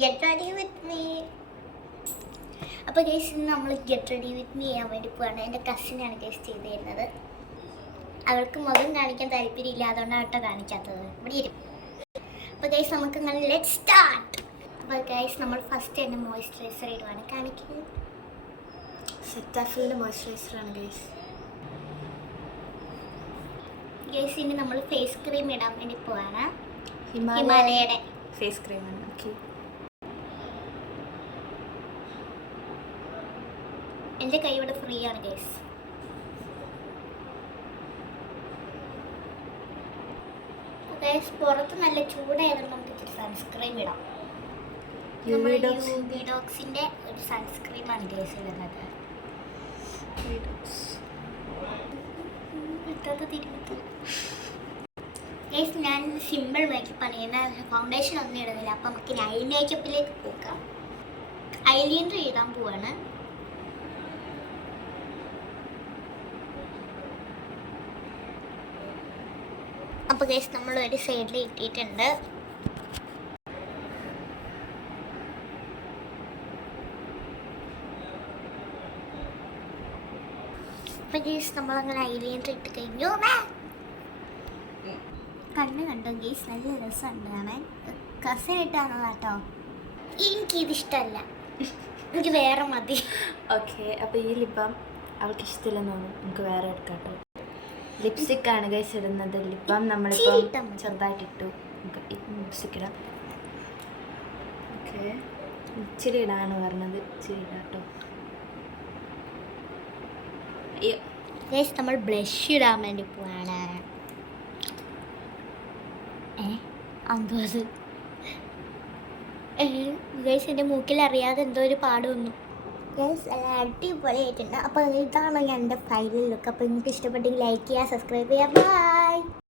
get ready with me. അപ്പോൾ guys ഇന്ന് നമ്മൾ ഗെറ്റ് റെഡി വിത്ത് മീ ചെയ്യാൻ വേണ്ടി പോവാണ്. എൻ്റെ കസിനാണ് ഗൈസ് ചെയ്ത് തരുന്നത്. അവൾക്ക് മുഖം കാണിക്കാൻ താല്പര്യമില്ല, അതുകൊണ്ടാണ് കേട്ടോ കാണിക്കാത്തത്. ഇവിടെ ഇരും. അപ്പോൾ ഗൈസ് നമുക്ക് അങ്ങനെ ലെറ്റ് സ്റ്റാർട്ട്. അപ്പോൾ ഗൈസ് നമ്മൾ ഫസ്റ്റ് തന്നെ മോയ്സ്ചറൈസർ ഇടുവാണ്. കാണിക്കുന്നത് സെറ്റാഫിലിൻ്റെ മോയ്സ്ചറൈസറാണ് ഗൈസ്. ഗൈസ് ഇനി നമ്മൾ ഫേസ് ക്രീം ഇടാൻ വേണ്ടി പോവാണ്. ഹിമാലയയുടെ ഫേസ് ക്രീമാണ്. ഓക്കെ, എൻ്റെ കൈ ഇവിടെ ഫ്രീ ആണ് ഗൈസ്. ഗൈസ് പുറത്ത് നല്ല ചൂടായതുകൊണ്ട് നമുക്ക് ഇച്ചിരി സൺസ്ക്രീം ഇടാം. നമ്മൾ യുവിഡോക്സിൻ്റെ ഒരു സൺസ്ക്രീമാണ് ഗൈസ് ഇടുന്നത്. ഗൈസ് ഞാൻ സിമ്പിൾ മേക്കപ്പാണ് ചെയ്യുന്നത്. ഫൗണ്ടേഷൻ ഒന്നും ഇടുന്നില്ല. അപ്പം നമുക്ക് ഐ മേക്കപ്പിലേക്ക് പോകാം. ഐലൈനർ ഇടാൻ പോവാണ്. അപ്പോൾ ഗൈസ് നമ്മൾ ഒരു സൈഡിൽ ഇട്ടിട്ടുണ്ട്. അപ്പോൾ ഗൈസ് നമ്മളങ്ങനെ ഐലൈനർ ഇട്ട് കഴിഞ്ഞു. കണ്ണ് കണ്ടോ ഗൈസ്, നല്ല രസമുണ്ട് കാണാൻ. കസിനിട്ടാണോ കേട്ടോ, എനിക്കിതിഷ്ടമല്ല, എനിക്ക് വേറെ മതി. ഓക്കെ, അപ്പോൾ ഈ ലിപ്പം അവൾക്ക് ഇഷ്ടമില്ലെന്ന് തോന്നുന്നു, നമുക്ക് വേറെ എടുക്കാം കേട്ടോ. ലിപ്സ്റ്റിക് ആണ് ഗൈസ് ഇടുന്നത്. ലിപ്പം നമ്മളിപ്പം ചെറുതായിട്ടിട്ടു. നമുക്ക് ലിപ്സ്റ്റിക് ഇടാം. ഓക്കെ, ഇച്ചിരി ഇടാനാണ് പറഞ്ഞത്. ഇച്ചിരി ഇടാം കേട്ടോ. ഗൈസ് നമ്മൾ ബ്ലഷ് ഇടാൻ വേണ്ടി പോവാണ്. എന്തോ അത് ഗൈസ് എൻ്റെ മൂക്കിൽ അറിയാതെ എന്തോ ഒരു പാട് വന്നു. ഗൈസ് നല്ല അടിപൊളിയായിട്ടുണ്ട്. അപ്പോൾ ഇതാണ് എൻ്റെ ഫൈനൽ ലുക്ക്. അപ്പോൾ നിങ്ങൾക്ക് ഇഷ്ടപ്പെട്ടെങ്കിൽ ലൈക്ക് ചെയ്യുക, സബ്സ്ക്രൈബ് ചെയ്യുക. ബൈ.